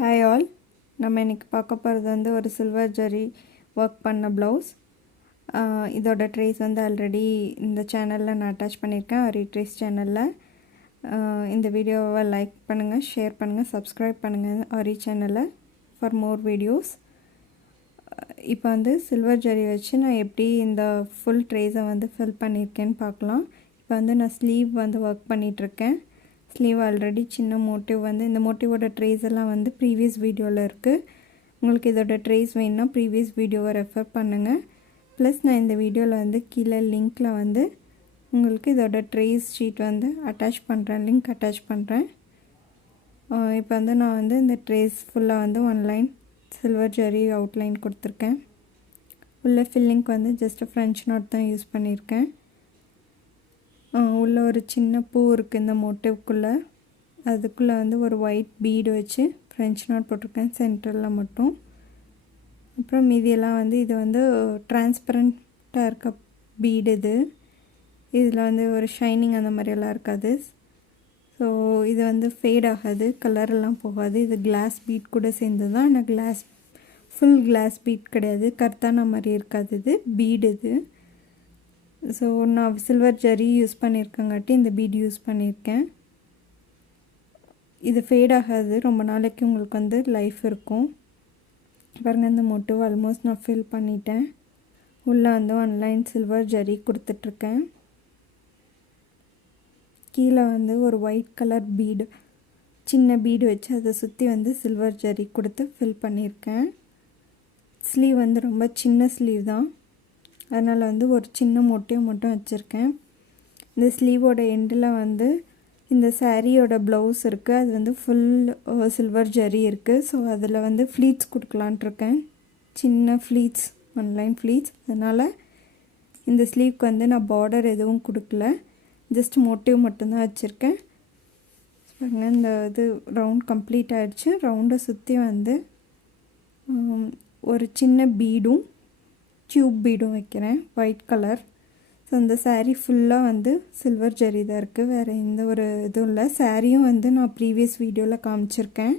Hi all, நம்ம இன்றைக்கி பார்க்க போகிறது வந்து ஒரு சில்வர் ஜரி ஒர்க் பண்ண ப்ளவுஸ். இதோட ட்ரேஸ் வந்து ஆல்ரெடி இந்த சேனலில் நான் அட்டாச் பண்ணியிருக்கேன், ஆரி ட்ரேஸ் சேனலில். இந்த வீடியோவை லைக் பண்ணுங்கள், ஷேர் பண்ணுங்கள், சப்ஸ்கிரைப் பண்ணுங்கள் ஆரி சேனலை ஃபார் மோர் வீடியோஸ். இப்போ வந்து சில்வர் ஜரி வச்சு நான் எப்படி இந்த ஃபுல் ட்ரேஸை வந்து ஃபில் பண்ணியிருக்கேன்னு பார்க்கலாம். இப்போ வந்து நான் ஸ்லீவ் வந்து ஒர்க் பண்ணிகிட்ருக்கேன். ஸ்லீவ் ஆல்ரெடி சின்ன மோட்டிவ் வந்து இந்த மோட்டிவோட ட்ரேஸ் எல்லாம் வந்து ப்ரீவியஸ் வீடியோவில் இருக்குது. உங்களுக்கு இதோட ட்ரேஸ் வேணுன்னா ப்ரீவியஸ் வீடியோவை ரெஃபர் பண்ணுங்கள். ப்ளஸ் நான் இந்த வீடியோவில் வந்து கீழே லிங்க்கில் வந்து உங்களுக்கு இதோட ட்ரேஸ் ஷீட் வந்து அட்டாச் பண்ணுறேன், லிங்க் அட்டாச் பண்ணுறேன். இப்போ வந்து நான் வந்து இந்த ட்ரேஸ் ஃபுல்லாக வந்து 1 லைன் சில்வர் ஜரி அவுட்லைன் கொடுத்துருக்கேன். உள்ள ஃபில்லிங்க்கு வந்து ஜஸ்ட்டு ஃப்ரெஞ்ச் நாட் தான் யூஸ் பண்ணியிருக்கேன். உள்ளே ஒரு சின்ன பூ இருக்குது இந்த மோட்டிவ்க்குள்ளே. அதுக்குள்ளே வந்து ஒரு ஒயிட் பீடு வச்சு ஃப்ரெஞ்ச் நாட் போட்டிருக்கேன் சென்டரில் மட்டும். அப்புறம் மீதியெல்லாம் வந்து இது வந்து டிரான்ஸ்பரண்ட்டாக இருக்க பீடு. இதில் வந்து ஒரு ஷைனிங் அந்த மாதிரியெல்லாம் இருக்காது. ஸோ இது வந்து ஃபேட் ஆகாது, கலரெல்லாம் போகாது. இது கிளாஸ் பீட் கூட சேர்ந்து தான், ஆனால் ஃபுல் கிளாஸ் பீட் கிடையாது, கர்த்தான மாதிரி இருக்காது. இது பீடு. இது ஸோ நான் சில்வர் ஜரி யூஸ் பண்ணியிருக்கங்காட்டி இந்த பீட் யூஸ் பண்ணியிருக்கேன். இது ஃபேட் ஆகாது, ரொம்ப நாளைக்கு உங்களுக்கு வந்து லைஃப் இருக்கும். பாருங்கள், இந்த மோட்டிவ் ஆல்மோஸ்ட் நான் ஃபில் பண்ணிட்டேன். உள்ளே வந்து 1 லைன் சில்வர் ஜரி கொடுத்துட்ருக்கேன். கீழே வந்து ஒரு ஒயிட் கலர் பீடு, சின்ன பீடு வச்சு அதை சுற்றி வந்து சில்வர் ஜரி கொடுத்து ஃபில் பண்ணியிருக்கேன். ஸ்லீவ் வந்து ரொம்ப சின்ன ஸ்லீவ் தான், அதனால் வந்து ஒரு சின்ன மோட்டிவ் மட்டும் வச்சுருக்கேன். இந்த ஸ்லீவோட எண்டில் வந்து இந்த சாரியோட ப்ளவுஸ் இருக்குது, அது வந்து ஃபுல் சில்வர் ஜரி இருக்குது. ஸோ அதில் வந்து ஃப்ளீட்ஸ் கொடுக்கலான்ட்ருக்கேன், சின்ன ஃப்ளீட்ஸ், 1 லைன் ஃப்ளீட்ஸ். அதனால் இந்த ஸ்லீவ்க்கு வந்து நான் பார்டர் எதுவும் கொடுக்கல, ஜஸ்ட் மோட்டிவ் மட்டும்தான் வச்சுருக்கேன். பாருங்கள், இந்த இது ரவுண்ட் கம்ப்ளீட் ஆகிடுச்சு. ரவுண்டை சுற்றி வந்து ஒரு சின்ன பீடும் டியூப் பீடும் வைக்கிறேன், ஒயிட் கலர். ஸோ இந்த சாரீ ஃபுல்லாக வந்து சில்வர் ஜரி தான் இருக்குது, வேறு எந்த ஒரு இதுவும் இல்லை. சாரியும் வந்து நான் ப்ரீவியஸ் வீடியோவில் காமிச்சிருக்கேன்,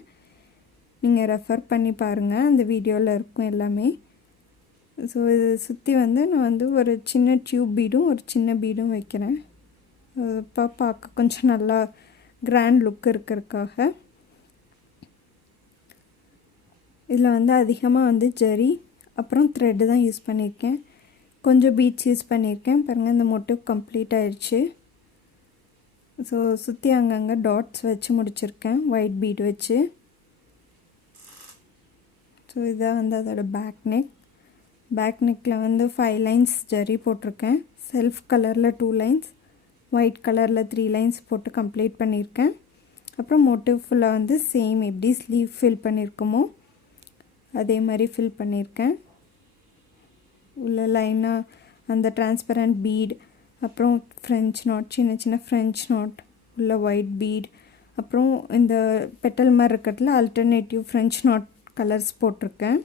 நீங்கள் ரெஃபர் பண்ணி பாருங்கள், அந்த வீடியோவில் இருக்கும் எல்லாமே. ஸோ இது சுற்றி வந்து நான் வந்து ஒரு சின்ன டியூப் பீடும் ஒரு சின்ன பீடும் வைக்கிறேன். இப்போ பார்க்க கொஞ்சம் நல்லா கிராண்ட் லுக் இருக்கிறதுக்காக. இதில் வந்து அதிகமாக வந்து ஜரி அப்புறம் த்ரெட்டு தான் யூஸ் பண்ணியிருக்கேன், கொஞ்சம் பீட்ஸ் யூஸ் பண்ணியிருக்கேன். பாருங்கள், இந்த மோட்டிவ் கம்ப்ளீட் ஆயிடுச்சு. ஸோ சுற்றி அங்கங்கே டாட்ஸ் வச்சு முடிச்சிருக்கேன், ஒயிட் பீட் வச்சு. ஸோ இதான் வந்து அதோட பேக் நெக்கில் வந்து 5 லைன்ஸ் ஜரி போட்டிருக்கேன். செல்ஃப் கலரில் 2 லைன்ஸ், ஒயிட் கலரில் 3 லைன்ஸ் போட்டு கம்ப்ளீட் பண்ணியிருக்கேன். அப்புறம் மோட்டிவ் ஃபுல்லாக வந்து சேம் எப்படி ஸ்லீவ் ஃபில் பண்ணியிருக்கோமோ அதே மாதிரி ஃபில் பண்ணியிருக்கேன். உள்ள லைனாக அந்த டிரான்ஸ்பரண்ட் பீட், அப்புறம் ஃப்ரெஞ்ச் நாட், சின்ன சின்ன ஃப்ரெஞ்ச் நாட், உள்ள ஒயிட் பீட், அப்புறம் இந்த பெட்டல் மாதிரி இருக்கிறதுல ஆல்டர்னேட்டிவ் ஃப்ரெஞ்ச் நாட் கலர்ஸ் போட்டிருக்கேன்.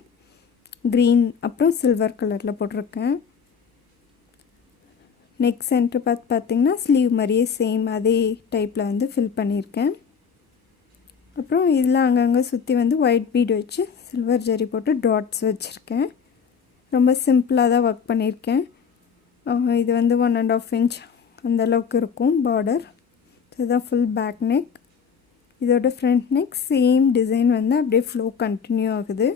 க்ரீன் அப்புறம் சில்வர் கலரில் போட்டிருக்கேன். நெக் சென்டர் பார்த்திங்கன்னா ஸ்லீவ் மாதிரியே சேம் அதே டைப்பில் வந்து ஃபில் பண்ணியிருக்கேன். அப்புறம் இதில் அங்கங்கே சுற்றி வந்து ஒயிட் பீட் வச்சு சில்வர் ஜரி போட்டு டாட்ஸ் வச்சுருக்கேன். ரொம்ப சிம்பிளாக தான் ஒர்க் பண்ணியிருக்கேன். இது வந்து 1.5 இன்ச் அந்தளவுக்கு இருக்கும் பார்டர். இதுதான் ஃபுல் பேக் நெக். இதோட ஃப்ரண்ட் நெக் சேம் டிசைன் வந்து அப்படியே ஃப்ளோ கண்டினியூ ஆகுது.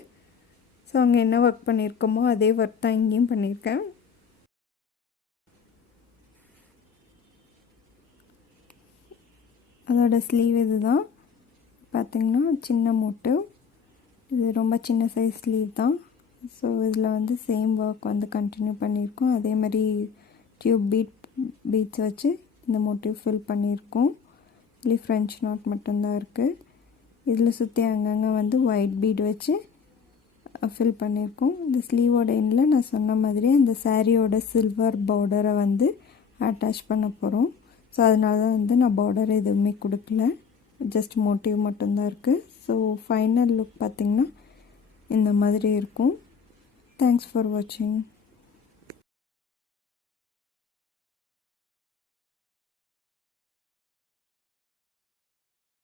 ஸோ அங்கே என்ன ஒர்க் பண்ணியிருக்கோமோ அதே ஒர்க் தான் இங்கேயும் பண்ணியிருக்கேன். அதோட ஸ்லீவ் இது தான் பார்த்திங்கன்னா சின்ன மோட்டிவ். இது ரொம்ப சின்ன சைஸ் ஸ்லீவ் தான். ஸோ இதில் வந்து சேம் ஒர்க் வந்து கண்டினியூ பண்ணியிருக்கோம். அதே மாதிரி டியூப் பீட்ஸ் வச்சு இந்த மோட்டிவ் ஃபில் பண்ணியிருக்கோம். இதில் ஃப்ரெஞ்ச் நாட் மட்டும்தான் இருக்குது. இதில் சுற்றி அங்கங்கே வந்து ஒயிட் பீட் வச்சு ஃபில் பண்ணியிருக்கோம். இந்த ஸ்லீவோட எண்டில் நான் சொன்ன மாதிரி அந்த சாரியோட சில்வர் பார்டரை வந்து அட்டாச் பண்ண போகிறோம். ஸோ அதனால தான் வந்து நான் பார்டர் எதுவுமே கொடுக்கல, ஜஸ்ட் மோட்டிவ் மட்டும்தான் இருக்குது. ஸோ ஃபைனல் லுக் பார்த்திங்கன்னா இந்த மாதிரி இருக்கும். தேங்க்ஸ் ஃபார் வாட்சிங்.